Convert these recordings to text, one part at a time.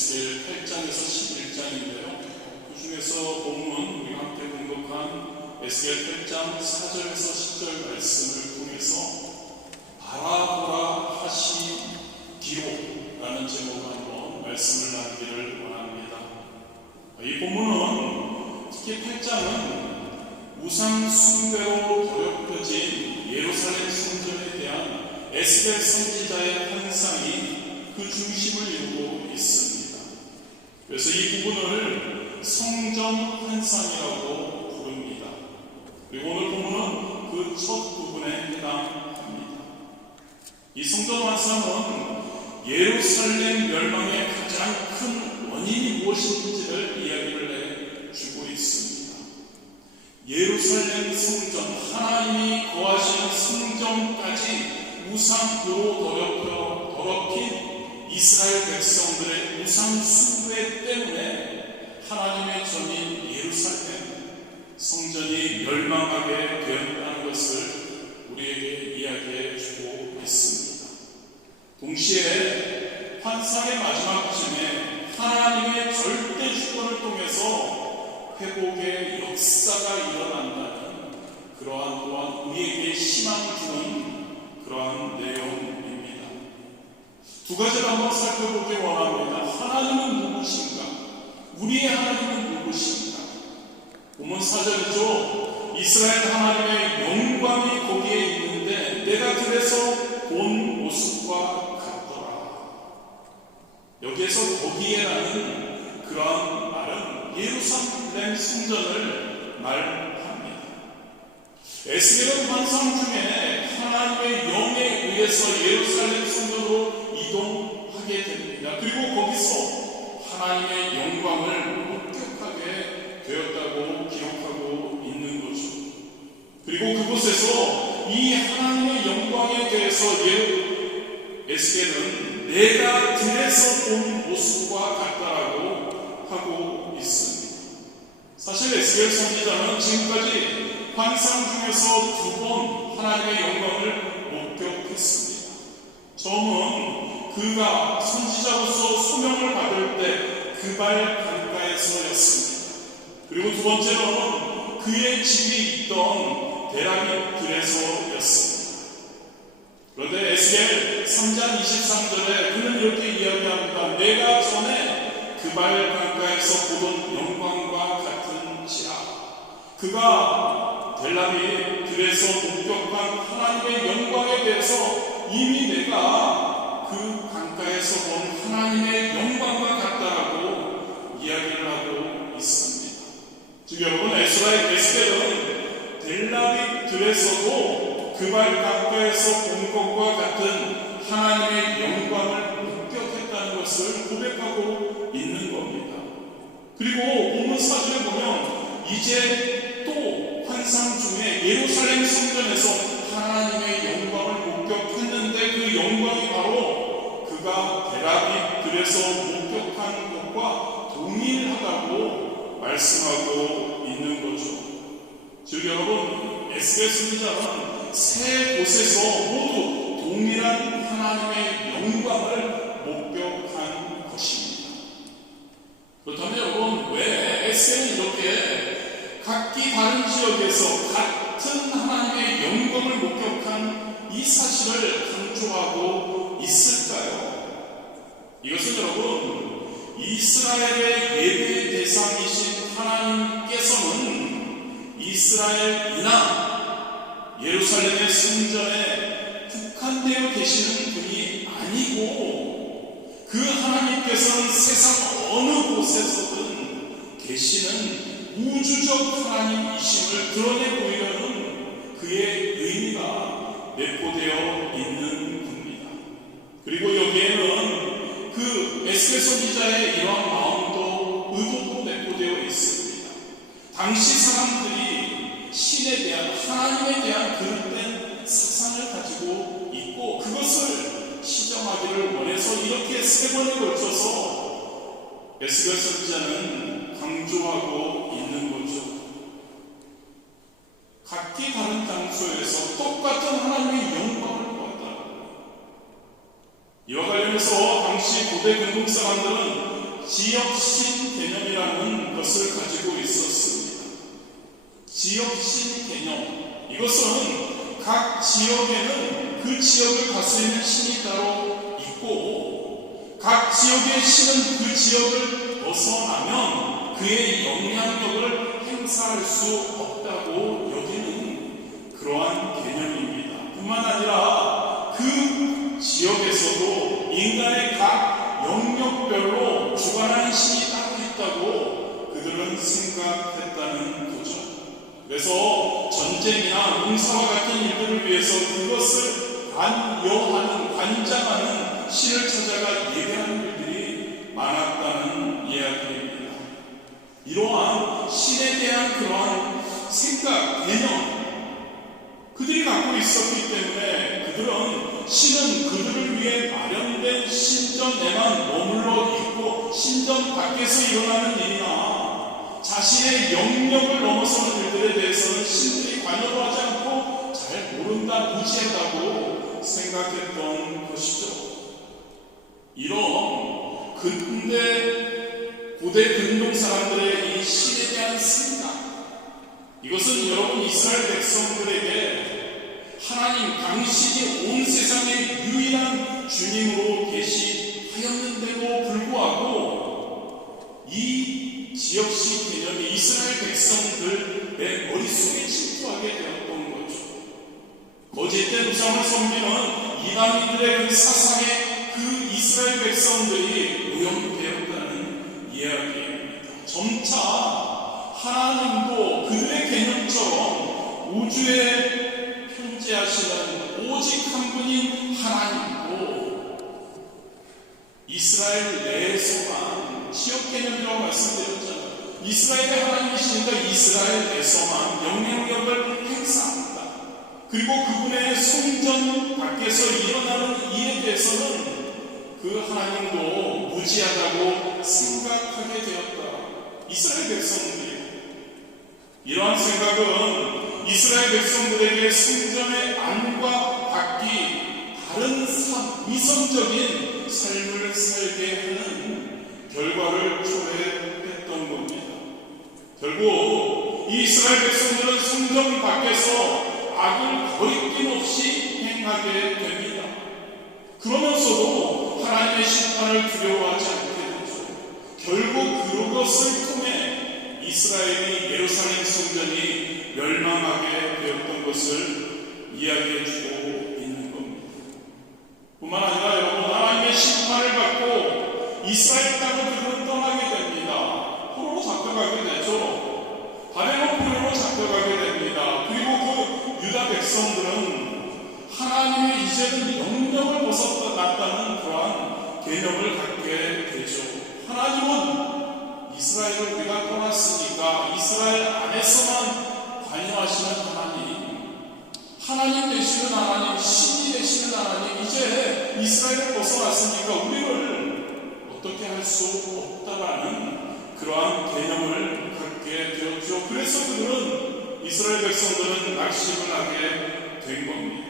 에스겔 8장에서 11장인데요. 그 중에서 본문 우리가 함께 공독한 에스겔 8장 4절에서 10절 말씀을 통해서 바라보라 하시기로라는 제목으로 한번 말씀을 나누기를 원합니다. 이 본문은 특히 8장은 우상 숭배로 더럽혀진 예루살렘 성전에 대한 에스겔 선지자의 환상이 그 중심을 이루고 있습니다. 그래서 이 부분을 성전 환상이라고 부릅니다. 그리고 오늘 본문은 그 첫 부분에 해당합니다. 이 성전 환상은 예루살렘 멸망의 가장 큰 원인이 무엇인지를 이야기를 해주고 있습니다. 예루살렘 성전, 하나님이 거하시는 성전까지 우상으로 더럽힌 이스라엘 백성들의 우상 숭배 때문에 하나님의 전인 예루살렘 성전이 멸망하게 되었다는 것을 우리에게 이야기해 주고 있습니다. 동시에 환상의 마지막쯤에 하나님의 절대 주권을 통해서 회복의 역사가 일어난다는 그러한 또한 우리에게 희망을 주는 그러한 내용입니다. 두 가지를 한번 살펴보기 원합니다. 하나님은 누구신가? 우리의 하나님은 누구신가? 본문 4절이죠. 이스라엘 하나님의 영광이 거기에 있는데 내가 그래서 본 모습과 같더라. 여기에서 거기에라는 그러한 말은 예루살렘 성전을 말합니다. 에스겔은 환상 중에 하나님의 영에 의해서 예루살렘 성전으로 이동하게 됩니다. 그리고 거기서 하나님의 영광을 목격하게 되었다고 기록하고 있는 거죠. 그리고 그곳에서 이 하나님의 영광에 대해서 에스겔은 내가 들에서 본 모습과 같다라고 하고 있습니다. 사실 에스겔 선지자는 지금까지 환상 중에서 두 번 하나님의 영광을 목격했습니다. 처음은 그가 선지자로서 소명을 받을 때 그발 강가에서였습니다. 그리고 두 번째로는 그의 집이 있던 데라비 들에서였습니다. 그런데 에스겔 3장 23절에 그는 이렇게 이야기합니다. 내가 전에 그발 강가에서 보던 영광과 같은지라. 그가 델라비 들에서 목격한 하나님의 영광에 대해서 이미 내가 그 강가에서 본 하나님의 영광과 같다라고 이야기를 하고 있습니다. 즉 여러분, 에스겔은 델라비 들에서도 그발 강가에서 본 것과 같은 하나님의 영광을 목격했다는 것을 고백하고 있는 겁니다. 그리고 본문 4절에 보면 이제 또 환상 중에 예루살렘 성전에서 하나님의 영광을 목격했는데 그 영광이 바로 그가 델라비 들에서 목격한 것과 동일하다고 말씀하고 있는 거죠. 즉 여러분, 에스겔 선지자는 세 곳에서 모두 동일한 하나님의 영광을 목격한 것입니다. 그렇다면 여러분, 왜 에스겔이 이렇게 각기 다른 지역에서 같은 하나님의 영광을 목격한 이 사실을 강조하고 있을까요? 이것은 여러분, 이스라엘의 예배 대상이신 하나님께서는 이스라엘이나 예루살렘의 성전에 국한되어 계시는 분이 아니고 그 하나님께서는 세상 어느 곳에서든 계시는 우주적 하나님이심을 드러내 보이려는 그의 의미가 내포되어 있는 겁니다. 그리고 여기에는 그 에스겔 선지자의 이러한 마음도 의도도 내포되어 있습니다. 당시 사람들이 신에 대한, 하나님에 대한 그릇된 사상을 가지고 있고 그것을 시정하기를 원해서 이렇게 세 번에 걸쳐서 에스겔 선지자는 강조하고 있는 거죠. 각기 다른 장소에서 똑같은 하나님의 영광을 보았다. 이와 관련해서 당시 고대 근동 사람들은 지역신 개념이라는 것을 가지고 있었습니다. 지역신 개념, 이것은 각 지역에는 그 지역을 다스리는 신이 따로 있고, 각 지역의 신은 그 지역을 벗어나면 그의 영향력을 행사할 수 없다고 여기는 그러한 개념입니다. 뿐만 아니라 그 지역에서도 인간의 각 영역별로 주관하는 신이 따로 있다고 그들은 생각했다는 거죠. 그래서 전쟁이나 농사와 같은 일들을 위해서 그것을 관여하는, 관장하는 신을 찾아가 예배하는 일들이 많았다는 이야기입니다. 이러한 신에 대한 그러한 생각, 개념, 그들이 갖고 있었기 때문에 그들은 신은 그들을 위해 마련된 신전에만 머물러 있고, 신전 밖에서 일어나는 일이나 자신의 영역을 넘어서는 일들에 대해서는 신들이 관여도 하지 않고 잘 모른다, 무지하다고 생각했던 것이죠. 이런 고대 근동 사람들의 이 신에 대한 생각, 이것은 여러분 이스라엘 백성들에게 하나님 당신이 온 세상의 유일한 주님으로 계시하였는데도 불구하고 이 지역식 개념이 이스라엘 백성들의 머릿속에 침투하게 되었던 거죠. 거짓된 우상을 섬기는 이방인들의 그 사상에 그 이스라엘 백성들이 오염되었다는 이야기입니다. 점차 하나님도 그들의 개념처럼 우주에 존재하시는 오직 한 분인 하나님도 이스라엘 내에서만, 지역 개념이라고 말씀드렸잖아요. 이스라엘의 하나님이시니까 이스라엘에서만 영향력을 행사합니다. 그리고 그분의 성전 밖에서 일어나는 일에 대해서는 그 하나님도 무지하다고 생각하게 되었다. 이스라엘 백성들이 이러한 생각은 이스라엘 백성들에게 성전의 안과 밖이 다른 위선적인 삶을 살게 하는 결과를 초래했던 겁니다. 결국 이 이스라엘 백성들은 성전 밖에서 악을 거리낌 없이 행하게 됩니다. 그러면서도 하나님의 심판을 두려워하지 않게 되죠. 결국 그것을 통해 이스라엘이 예루살렘 성전이 멸망하게 되었던 것을 이야기해주고 있는 겁니다. 뿐만 아니라 여러분, 하나님의 심판을 받고 이스라엘 땅을 그들은 떠나게 됩니다. 포로로 잡혀가게 되죠. 바벨론 포로로 잡혀가게 됩니다. 그리고 그 유다 백성들은 하나님의 이제는 영역을 벗어났다는 그러한 개념을 갖게 되죠. 하나님은 이스라엘을 우리가 떠났으니까 이스라엘 안에서만 관여하시는 하나님 되시는 하나님, 신이 되시는 하나님, 이제 이스라엘을 벗어났으니까 우리를 어떻게 할 수 없다라는 그러한 개념을 갖게 되었죠. 그래서 그들은, 이스라엘 백성들은 낙심을 하게 된 겁니다.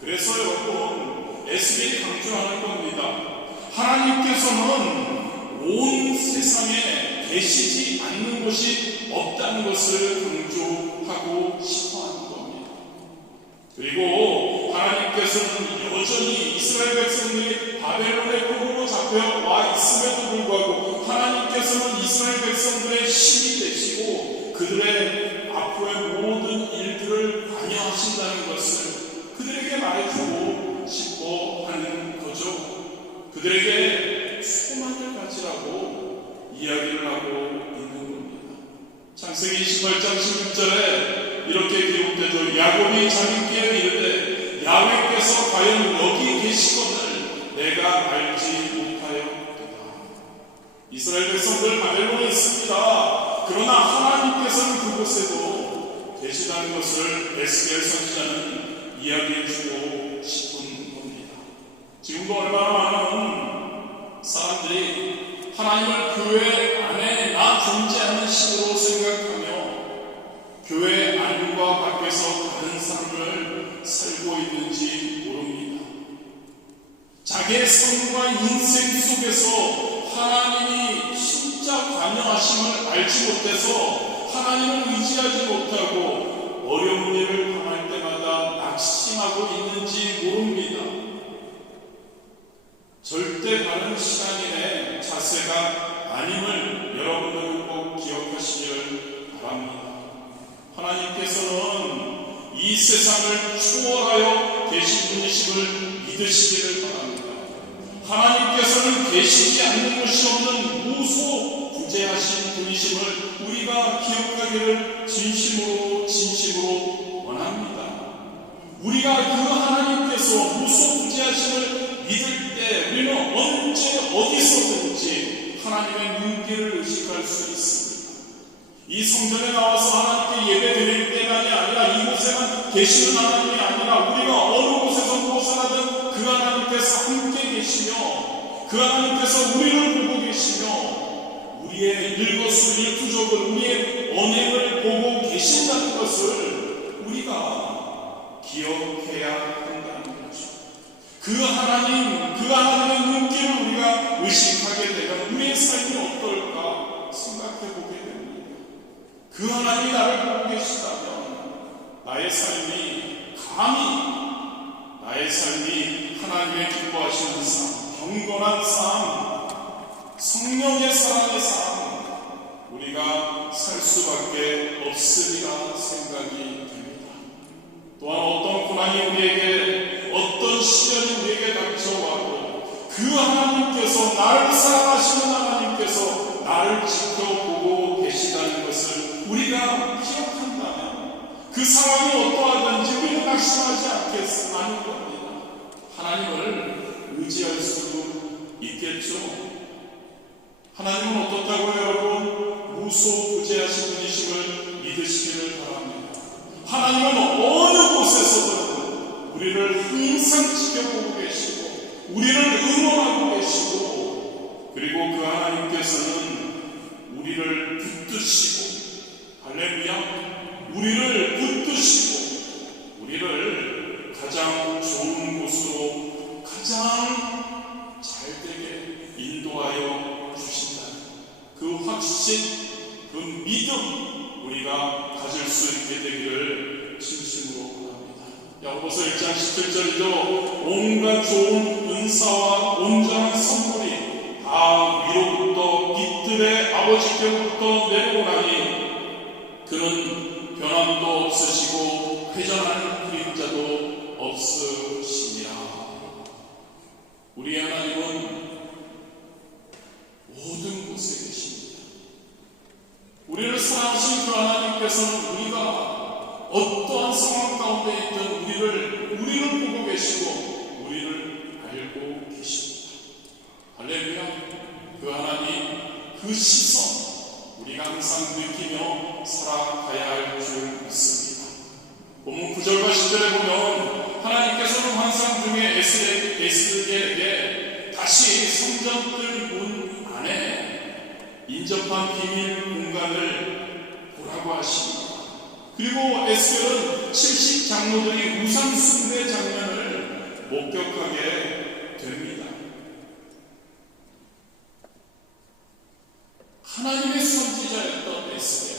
그래서 여러분, 에스겔이 강조하는 겁니다. 하나님께서는 온 세상에 계시지 않는 곳이 없다는 것을 강조하고 싶어하는 겁니다. 그리고 하나님께서는 여전히 이스라엘 백성들이 바벨론의 포로로 잡혀와 있음에도 불구하고 하나님께서는 이스라엘 백성들의 신이 되시고 그들의 앞으로의 모든 일들을 관여하신다는 것을 그들에게 말해주고 싶어 하는 거죠. 그들에게 소망을 가지라고 이야기를 하고 있는 겁니다. 창세기 28장 16절에 이렇게 기록되죠. 야곱이 자기께 이르되 야훼께서 과연 여기 계시거늘 내가 알지 못하였도다. 이스라엘 백성들 바벨론에 있습니다. 그러나 하나님께서는 그곳에도 계시다는 것을 에스겔 선지자는 이야기해주고 싶은 겁니다. 지금도 얼마나 많은 사람들이 하나님을 교회 안에 나 존재하는 신으로 생각하며 교회 안과 밖에서 다른 삶을 살고 있는지 모릅니다. 자기의 삶과 인생 속에서 하나님이 진짜 관여하심을 알지 못해서 하나님을 의지하지 못하고 어려운 일을 당할 때마다 낙심하고 있는지 모릅니다. 절대 바른 신앙인의 자세가 아님을 여러분들은 꼭 기억하시기를 바랍니다. 하나님께서는 이 세상을 초월하여 계신 분이심을 믿으시기를 바랍니다. 하나님께서는 계시지 않는 것이 없는 무소부재하신 분이심을 우리가 기억하기를 진심으로 원합니다. 우리가 그 하나님께서 무소부재하심을 믿을 때 우리는 언제 어디서든지 하나님의 눈길을 의식할 수 있습니다. 이 성전에 나와서 하나님께 예배 드릴 때만이 아니라 이곳에만 계시는 하나님이 아니라 우리가 어느 곳에서 무엇을 하든 그 하나님께서 함께 계시며 그 하나님께서 우리를 보고 계시며 우리의 일거수일투족을 우리의 언행을 보고 계신다는 것을 우리가 기억해야 한다는 거죠. 그 하나님의 눈길을 우리가 의식하게 되면 우리의 삶이 어떨까 생각해 보게 됩니다. 그 하나님이 나를 보고 계시다면 나의 삶이 하나님의 기뻐하시는 삶, 경건한 삶, 성령의 사랑의 삶 우리가 살 수밖에 없으리라 생각이 됩니다. 또한 어떤 고난이 우리에게 어떤 시련이 우리에게 닥쳐와도 그 하나님께서 나를 사랑하시는 하나님께서 나를 지켜보고 계시다는 것을 우리가 기억한다면 그 상황이 어떠하든지 우리는 낙심하지 않을 겁니다. 하나님을 의지할 수 있겠죠. 하나님은 어떻다고요, 여러분? 무소부재하신 분이심을 믿으시기를 바랍니다. 하나님은 어느 곳에서든 우리를 항상 지켜보고 계시고 우리를 응원하고 계시고 그리고 그 하나님께서는 우리를 붙드시고 할렐루야 우리를 붙드시고 우리를 가장 좋은 곳으로 가장 잘되게 인도하여 주신다는 그 확신, 그 믿음 우리가 가질 수 있게 되기를 진심으로 바랍니다. 야고보서 1장 17절이죠. 온갖 좋은 은사와 온전한 선물이 다 위로부터 빛들의 아버지께로부터 내려오나니 그는 변함도 없으시고 회전하는 그림자도 없으시니라. 우리 하나님은 모든 곳에 계십니다. 우리를 사랑하신 그 하나님께서는 우리가 어떠한 상황 가운데 있든 우리를 보고 계시고 우리를 알고 계십니다. 할렐루야. 그 하나님 그 시선 우리가 항상 느끼며 살아가야 할 줄 믿습니다. 본문 9절과 10절에 보면 하나님께서는 환상 중에 에스겔에게 다시 성전뜰 문 안에 인접한 비밀 공간을 보라고 하십니다. 그리고 에스겔은 70 장로들이 우상 숭배 장면을 목격하게 됩니다. 하나님의 선지자였던 에스겔,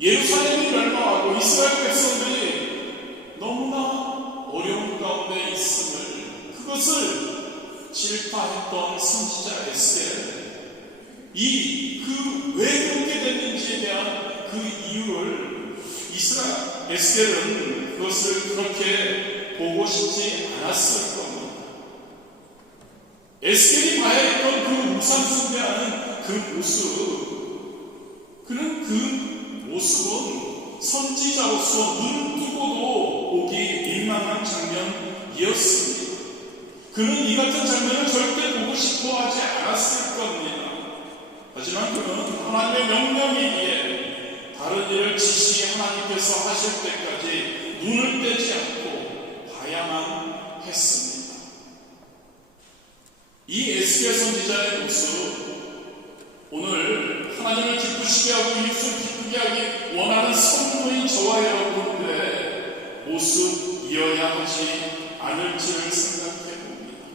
예루살렘이 멸망하고 이스라엘 백성들이 너무나 어려운 가운데 있음을 그것을 질파했던 선지자 에스겔, 왜 그렇게 됐는지에 대한 그 이유를 에스겔은 그것을 그렇게 보고 싶지 않았을 겁니다. 에스겔이 봐야 했던 그 우상 숭배하는 그 모습, 그는 그 모습은 선지자로서 눈 뜨고도 보기 민망한 장면이었습니다. 그는 이 같은 장면을 절대 보고 싶어 하지 않았을 겁니다. 하지만 그는 하나님의 명령이기에 다른 일을 지시 하나님께서 하실 때까지 눈을 떼지 않고 봐야만 했습니다. 이 에스겔 선지자의 모습, 오늘 하나님을 기쁘시게 하고 이웃을 기쁘게 하기 원하는 성도인 저와 여러분들의 모습이어야 하지 않을지를 생각해 봅니다.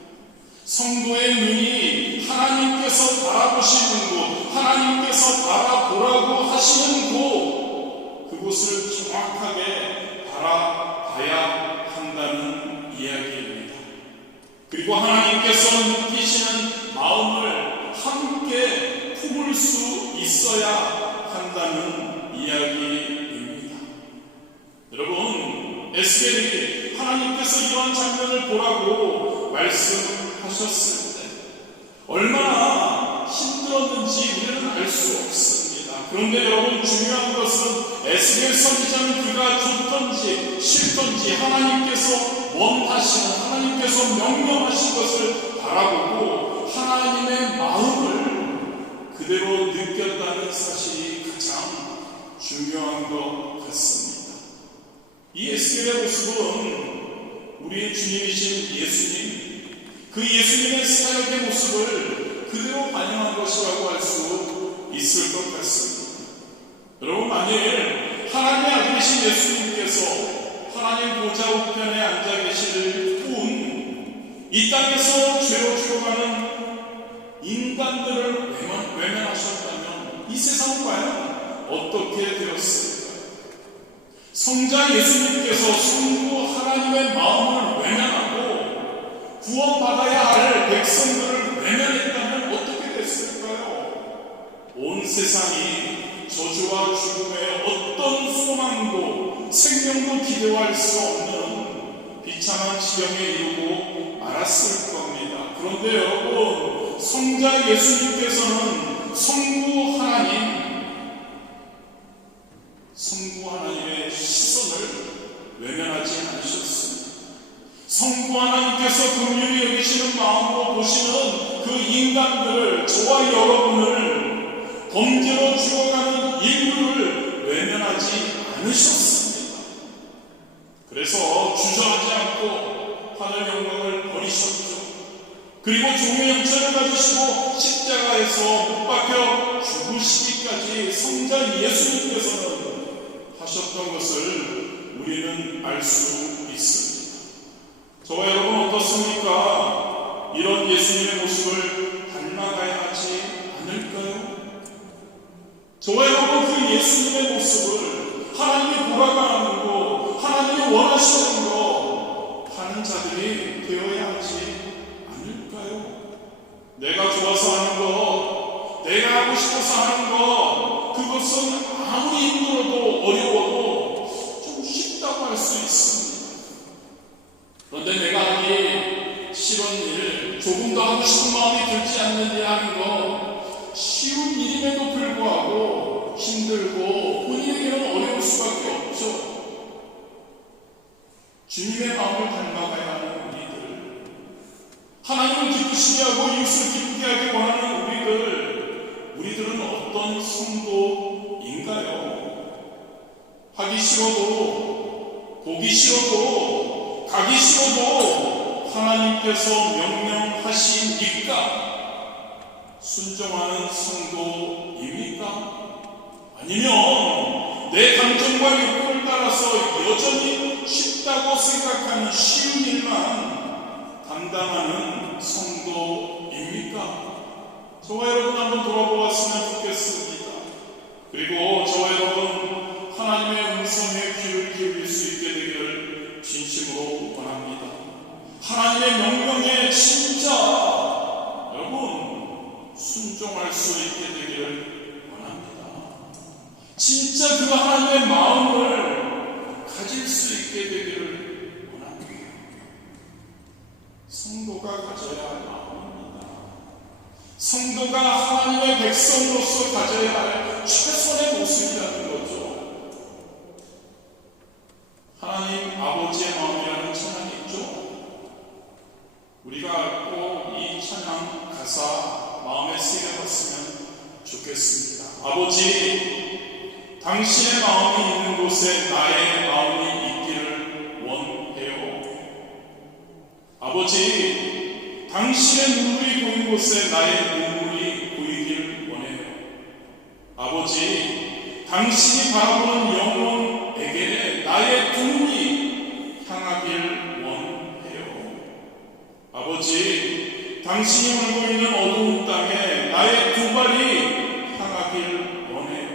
성도의 눈이 하나님께서 바라보시는 곳, 하나님께서 바라보라고 하시는 곳, 그곳을 정확하게 바라봐야 한다는 이야기입니다. 그리고 하나님께서 느끼시는 마음을 함께 품을 수 있어야 한다는 이야기입니다. 여러분, 에스겔이 하나님께서 이러한 장면을 보라고 말씀하셨을 때 얼마나 힘들었는지 우리는 알 수 없습니다. 그런데 여러분, 중요한 것은 에스겔 선지자는 그가 좋던지 싫던지 하나님께서 원하시는, 하나님께서 명령하신 것을 바라보고 하나님의 마음을 그대로 느꼈다는 사실이 가장 중요한 것 같습니다. 이 에스겔의 모습은 우리 주님이신 예수님, 그 예수님의 사역의 모습을 그대로 반영한 것이라고 할 수 있을 것 같습니다. 여러분, 만일 하나님의 아들이신 예수님께서 하나님 보좌 우편에 앉아 계실 뿐 이 땅에서 죄로 죽어가는 인간들을 외면하셨다면 이 세상은 과연 어떻게 되었을까요? 성자 예수님께서 성부 하나님의 마음을 외면하고 구원받아야 할 백성들을 외면했다면 어떻게 됐을까요? 온 세상이 저주와 죽음의 어떤 소망도 생명도 기대할 수 없는 비참한 지경에 이르고 말았을 겁니다. 그런데 여러분, 성자 예수님께서는 성부 하나님의 시선을 외면하지 않으셨습니다. 성부 하나님께서 긍휼히 여기시는 마음으로 보시는 그 인간들을, 저와 여러분을, 범죄로 죽어가는 인류를 외면하지 않으셨습니다. 그래서 주저하지 않고 하늘 영광을 버리셨죠. 그리고 종의 형체를 가지시고 십자가에서 못 박혀 죽으시기까지 성자 예수님께서는 하셨던 것을 우리는 알 수 있습니다. 저와 여러분 어떻습니까? 이런 예수님의 모습을 닮아가야 하지 않을까요? 저와 여러분 그 예수님의 모습을 하나님이 보라가는 것, 하나님이 원하시는 것 하는 자들이 되어야 하지 않을까요? 내가 좋아서 하는 것, 내가 하고 싶어서 하는 것, 그것은 아무리 힘들어도 어려워도 좀 쉽다고 할 수 있습니다. 그런데 내가 하기 싫은 일, 조금 더 하고 싶은 마음이 들지 않는 일 하는 것, 쉬운 일임에도 불구하고 힘들고 본인에게는 어려울 수밖에 없죠. 주님의 마음을 닮아가야 하는 우리들, 하나님을 기쁘시게 하고 이웃을 기쁘게 하기 원하는 우리들은 어떤 성도인가요? 하기 싫어도, 보기 싫어도, 가기 싫어도 하나님께서 명령하시니까 순종하는 성도입니까? 아니면 내 감정과 욕구를 따라서 여전히 쉽다고 생각하는 쉬운 일만 담당하는 성도입니까? 저와 여러분 한번 돌아보았으면 좋겠습니다. 그리고 저와 여러분 하나님의 음성에 귀를 기울일 수 있게 되기를 진심으로 원합니다. 하나님의 명령에 진짜 여러분 순종할 수 있게 되기를 원합니다. 진짜 그 하나님의 마음을 가질 수 있게 되기를 원합니다. 성도가 가져야 할 마음입니다. 성도가 하나님의 백성으로서 가져야 할 최선의 모습이라는 거죠. 하나님 아버지의 마음이라는 찬양이 있죠. 우리가 꼭 이 찬양 가사 마음에 새겨봤으면 좋겠습니다. 아버지, 당신의 마음이 있는 곳에 나의 마음이 있기를 원해요. 아버지, 당신의 눈물이 보이는 곳에 나의 눈물이 보이기를 원해요. 아버지, 당신이 바라보는 영혼에게 나의 두 눈이 향하길 원해요. 아버지, 당신이 울고 있는 어두운 땅에 나의 두 발이 향하길 원해요.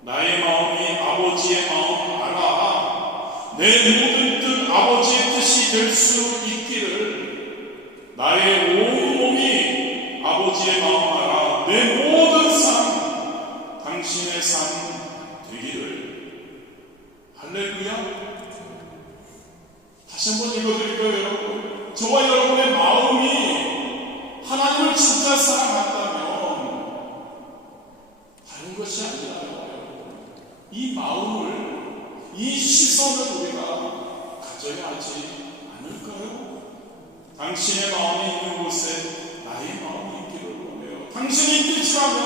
나의 마음이 아버지의 마음 알아. 내 모든 뜻 아버지의 뜻이 될 수 있기를. 나의 온 몸이 아버지의 마음 알아. 내 모든 삶 당신의 삶 되기를. 할렐루야. 다시 한번 읽어드릴까요, 여러분? 저와 여러분의 마음이 하나님을 진짜 사랑한다면 다른 것이 아니라요. 이 마음을, 이 시선을 우리가 가져야 하지 않을까요? 당신의 마음이 있는 곳에 나의 마음이 있기를 원해요. 당신의 뜻이라면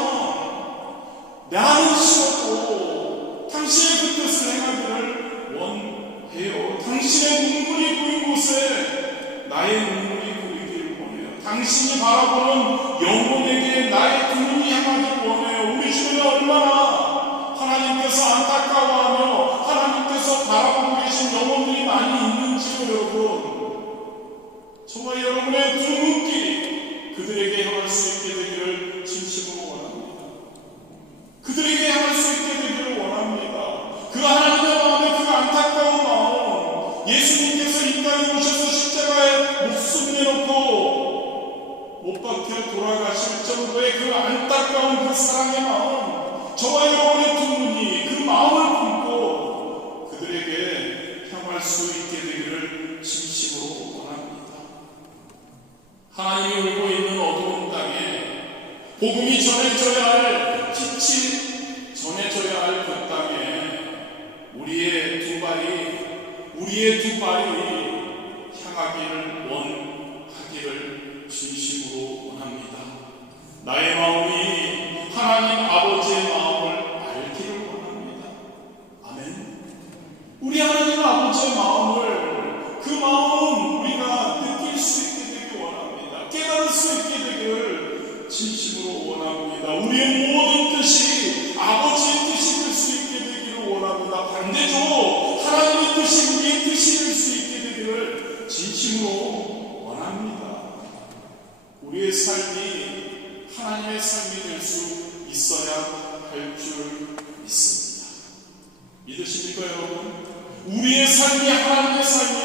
나는 싫어도 당신의 그 뜻을 행하기를 원해요. 당신의 눈물이 고인 곳에 나의 눈물이 고이기를 원해요. 당신이 바라보는 영혼에게 나의 두 눈이 향하기를 원해요. 우리 주변에 얼마나 하나님께서 안타까워하며 하나님께서 바라보고 계신 영혼들이 많이 있는지요, 여러분. 저와 여러분의 두 눈길이 그들에게 향할 수 있게 되기를 진심으로 원합니다. 그들에게 향할 수 있게 되기를 원합니다. 그 하나님의 마음에 그 안타까운 마음, 예수님께서 이 땅에 오셔서 십자가에 목숨 내놓고 못 박혀 돌아가실 정도의 그 안타까운 그 사랑의 마음, 저와 여러분의 두 눈이 그 마음을 품고 그들에게 향할 수 있게 되기를 진심으로 원합니다. 하나님이 울고 있는 어두운 땅에 복음이 전해져야 할, 빛이 전해져야 할 그 땅에 우리의 두 발이 향하기를 원하기를 진심으로 원합니다. 나의 마음이 하나님 아버지의 마음을 알기를 원합니다. 아멘. 우리 하나님 아버지의 마음을, 그 마음 우리가 느낄 수 있게 되길 원합니다. 깨달을 수 있게 되기를 진심으로 원합니다. 우리의 모든 뜻이 아버지의 뜻이 될 수 있게 되기를 원합니다. 반대로 하나님의 뜻이 우리의 뜻이 될 수 있게 되기를 진심으로 원합니다. 우리의 삶이 하나님의 삶이 될 수 있어야 할 줄 믿습니다. 믿으십니까, 여러분? 우리의 삶이 하나님의 삶이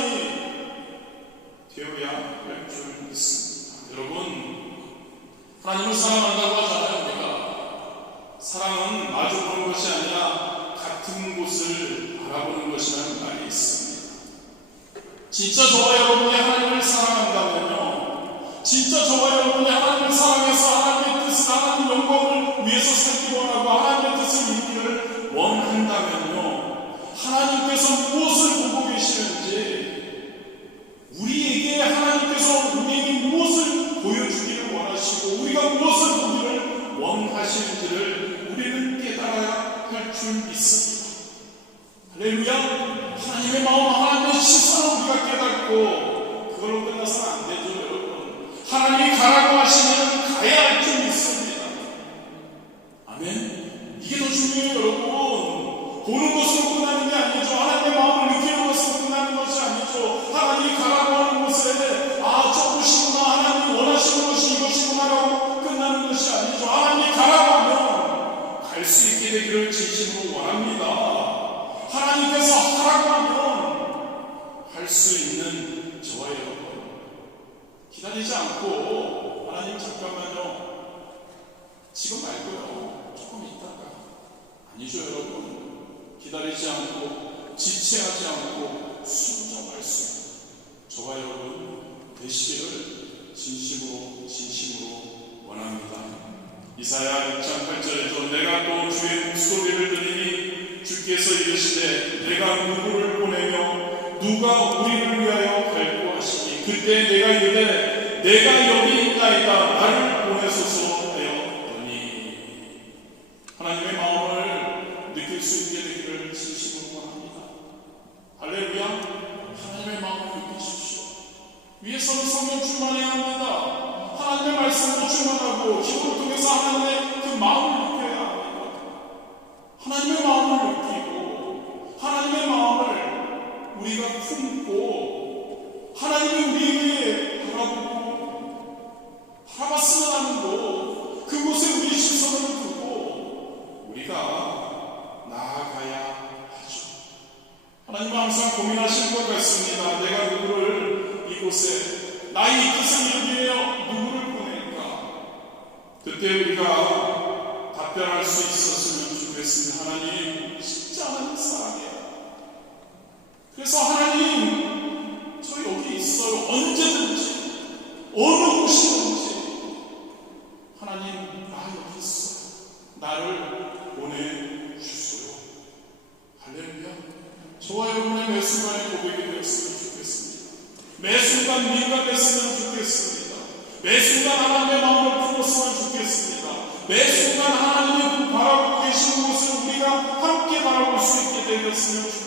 되어야 할 줄 믿습니다. 여러분, 하나님을 사랑한다고 하잖아요. 우리가 사랑은 마주보는 것이 아니라 같은 곳을 바라보는 것이라는 말이 있습니다. 진짜 저와 여러분이 하나님을 사랑한다면요, 진짜 저와 여러분이 하나님을 사랑해서 하나님의 뜻을, 하나님 영광을 위해서 살기 원하고 하나님의 뜻을 이루기를 원한다면요, 하나님께서 무엇을 보고 계시는지, 우리에게 하나님께서 우리에게 무엇을 보여주기를 원하시고 우리가 무엇을 보기를 원하시는지를 우리는 깨달아야 할 줄 믿습니다. 할렐루야. 하나님의 마음, 하나님의 시선을 우리가 깨닫고 그걸로 끝나서는 안 되죠, 여러분. 하나님이 가라고 하시면 가야 할 줄 믿습니다. 아멘. 이게 더 중요해요, 여러분. 보는 것으로 끝나는 게 아니죠. 하나님의 마음을 느끼는 것으로 끝나는 것이 아니죠. 하나님이 가라고 하는 곳에 저곳이구나, 하나님이 원하시는 것이 이것이구나라고 끝나는 것이 아니죠. 하나님이 가라고 하면 갈 수 있게 되기를 진심으로 원합니다. 하나님께서 하라고 하면 할 수 있는 저와 여러분, 기다리지 않고 하나님 잠깐만요, 지금 말고요, 조금 있다가, 아니죠, 여러분. 기다리지 않고 지체하지 않고 순종할 수 있는 저와 여러분 되시기를 진심으로 원합니다. 이사야 6장 8절에도 내가 또 주의 목소리를 들으니 주께서 이르시되 내가 누구를 보내며 누가 우리를 위하여 갈고 하시니 그때 내가 이르되 내가 여기 있나이다 나를 보내소서 하였더니. 하나님의 마음을 느낄 수 있게 되기를 진심으로 원합니다. 할렐루야. 하나님의 마음을 느끼십시오. 위에서는 성령 충만해야 합니다. 하나님의 말씀으로 충만하고 기도를 통해서 하나님의 그 마음을 느껴야 합니다. 하나님의 마음을 느끼고 하나님의 마음을 우리가 품고 하나님이 우리에게 바라보고 그때 우리가 답변할 수 있었으면 좋겠습니다. 하나님, 진짜 하나님 사랑해요. 그래서 하나님, 저 여기 있어요. 언제든지, 어느 곳이든지. 하나님, 나 여기 있어요. 나를 보내주소요. 할렐루야. 저와 여러분의 매 순간에 고백이 되었으면 좋겠습니다. 매 순간 민감했으면 좋겠습니다. 매 순간 하나님의 마음을 품었으면 좋겠습니다. 매 순간 하나님이 바라보고 계시는 것을 우리가 함께 바라볼 수 있게 되었으면 좋겠습니다.